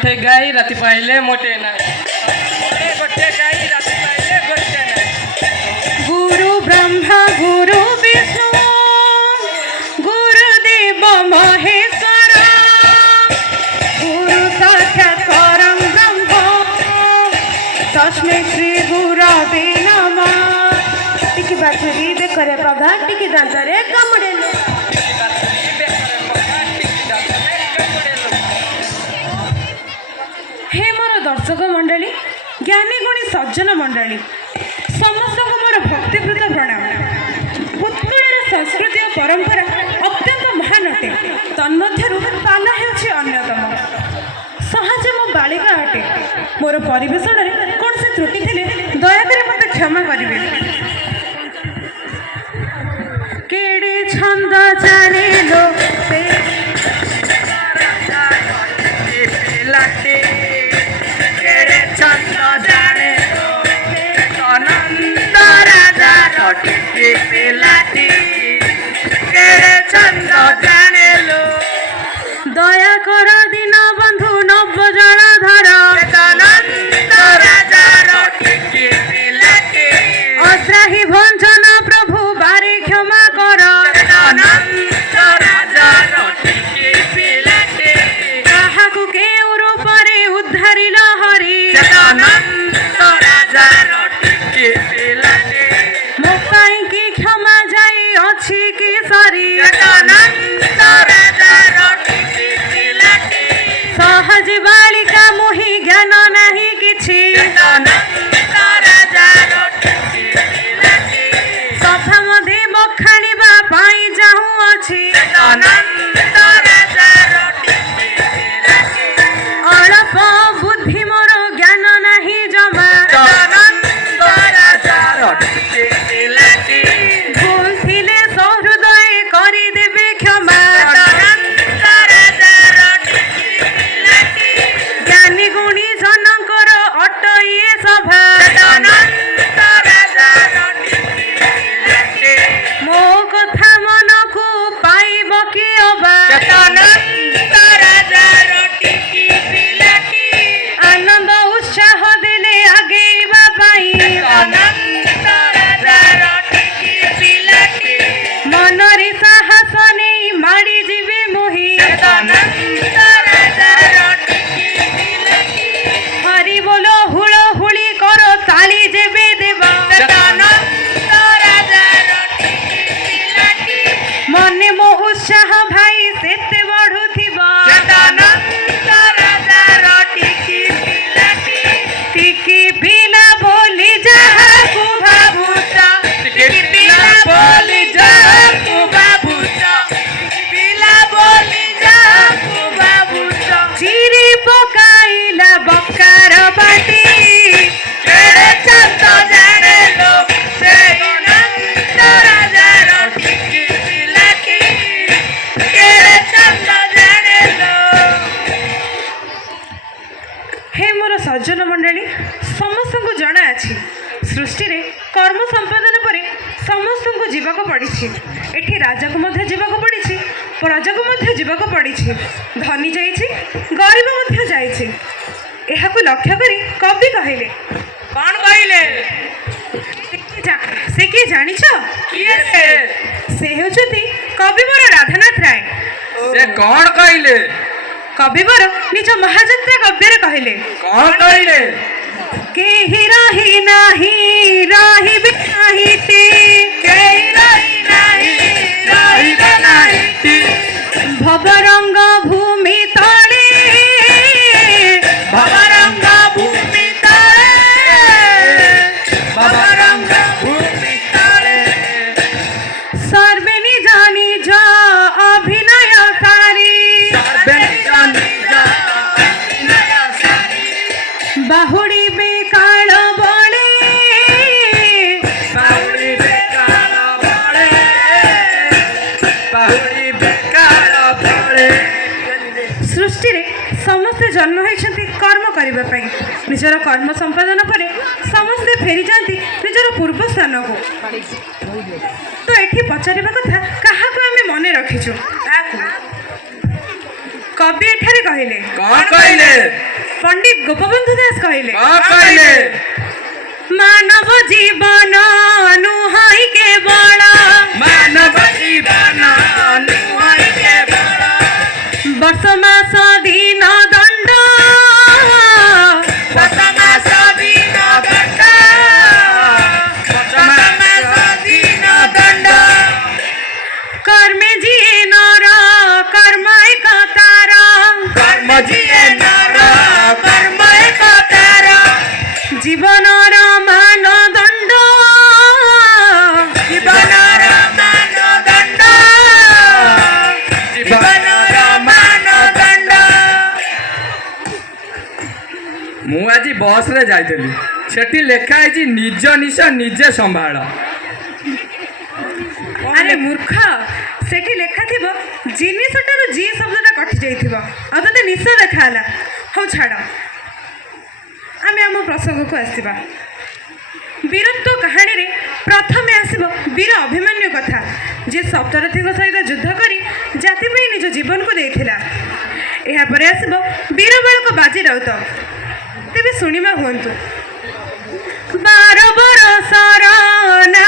गोटे गाई राति पाइले मोटे ना गोटे गाई राति पाइले गोटे ना गुरु ब्रह्मा गुरु विष्णु गुरुदेव महेश्वर गुरु साक्षात् परं ब्रह्म तस्मै श्री गुरवे नमः। टिकी बाछुरी बेकरे पघा टिकी दांतरे कामुडेले हे मोर दर्शक मंडली ज्ञानी गुणी सज्जन मंडली समस्त मोर भक्तिवृत प्रणाम। उत्कलर संस्कृति और परंपरा अत्यंत महान अटे तन्मध्यरु ताना हेउछि अन्यतम। सहज मो बालिका अटे मोर परिवेशन रे कोनसे त्रुटि थिले दयाकरी मते क्षमा करिवे। केडे छंद जाने लो लाटे केड़े छंद जाने आनंद राजा रोटी पिलाटी केड़े छंद जाने लो दया कर दिन बंधु नव जलाधर आनंद राजा रोटी पिलाटी अग्राही भंजन प्रभु बारे क्षमा कर आनंद राजा रोटी पिलाटी काहाकु केउ रूपरे उद्धारिल हरि आनंद राजा रोटी पिलाटी मो पाई की क्षमा जाई अछि की सरी आनंद राजा रोटी पिलाटी सहज बालिका मोहि ज्ञान नाही किछि आनंद राजा रोटी पिलाटी सथा मधे बखाणिबा पाई जाहु अछि आनंद राजा रोटी पिलाटी अल्प बुद्धि मोर ज्ञान नाही जमा आनंद राजा रोटी पिलाटी भूल थिले सहृदय करि देबे क्षमा आनंद राजा रोटी पिलाटी ज्ञानी गुणी जनकर अटइए सभा आनंद राजा रोटी पिलाटी मो कथा मनकु पाइब कि अबा आनंद राजा रोटी पिलाटी आनंद उत्साह देले आगेइबा पाई आनंद राजा रोटी पिलाटी मनरी साहस नेई माड़ी जीवे मोहि आनंद राजा रोटी पिलाटी हरि बोलो हुलो हुली करो ताली जेबे देबा आनंद राजा रोटी पिलाटी मने मो उत्साह भाई सेते बढ़ुथिबा आनंद राजा रोटी पिलाटी टिकी पिला बोली जाहाकु भाबुता पिला बोली जा बाबूचा पिला बोली जा बाबूचा चिरी पकाइला बक्कार बाटी केड़े छंद जाने लो से आनंद राजा रोटी पिलाटी केड़े छंद जाने लो हे मोर सज्जन मंडली समस्त को जना अछि सृष्टि रे कर्म संपादन परे समस्त को जीवा को पड़ी एठी राजा को मध्य जीवा को पड़ी प्रजा को मध्य जीवा को पड़ी धनी जाइछि गरीब मध्य जाइछि एहा को लक्ष्य करी कवि कहिले कौन कहले से किए जानिछ किए से हेउछति कविवर राधानाथ राय से कौन कहले कविवर निज महाजात्रा काव्य कहले कौन कहले केहि रही नाही रही बिनाही ते केही रही नाही रही नाही भवरंग भूमि तले भवरंग भूमि तले भवरंग भूमि तले सर्वे निज निज अभिनय सारी सर्वे निज अभिनय सारी बाहुड़ी बेकाल बड़े बाहुड़ी बेकार बड़े बाहुड़ी बेकार बड़े सृष्टि रे समस्ते जन्म होइछन्ति कर्म करिबा पई निजर कर्म संपादन परे समस्ते फेरी जाती निजर पूर्व स्थान को तो एठी पचारिबा कथा काहाको आमे मने रखिछु कवि एठारे कहले कौन कहले पंडित गोपबंधु दास कहले कौन कहले मानव जीवन नुहाई के बड़ा मानव जीवन नुहाई के बड़ा वर्ष मास दिन दंड वर्ष मास दिन दंड वर्ष मास दिन दंड कर्मे जिए नर कर्माय कतारा कर्म जिए नर कर्म तारा जीवनर मानदंड जीवनर मानदंड जीवनर मानदंड ମୁଁ ଆଜି ବସ୍ରେ ଯାଇଥିଲି ସେଠି ଲେଖା ହେଇଛି ନିଜ ନିଶ ନିଜେ ସମ୍ଭାଳ ଆରେ ମୂର୍ଖ ସେଠି ଲେଖା ଥିବ ଜିନିଷଟାରୁ ଜି ଶବ୍ଦଟା କଟି ଯାଇଥିବ ଆଉ ତତେ ନିଶ ଦେଖା ହେଲା ହଉ ଛାଡ଼ ଆମେ ଆମ ପ୍ରସଙ୍ଗକୁ ଆସିବା ବୀରତ୍ୱ କାହାଣୀରେ ପ୍ରଥମେ ଆସିବ ବୀର ଅଭିମନ୍ୟୁ କଥା ଯିଏ ସପ୍ତରଥୀଙ୍କ ସହିତ ଯୁଦ୍ଧ କରି ଜାତି ପାଇଁ ନିଜ ଜୀବନକୁ ଦେଇଥିଲା ଏହାପରେ ଆସିବ ବୀର ବାଳକ ବାଜି ରାଉତ ତେବେ ଶୁଣିବା ହୁଅନ୍ତୁ 12 ବରଷର ନା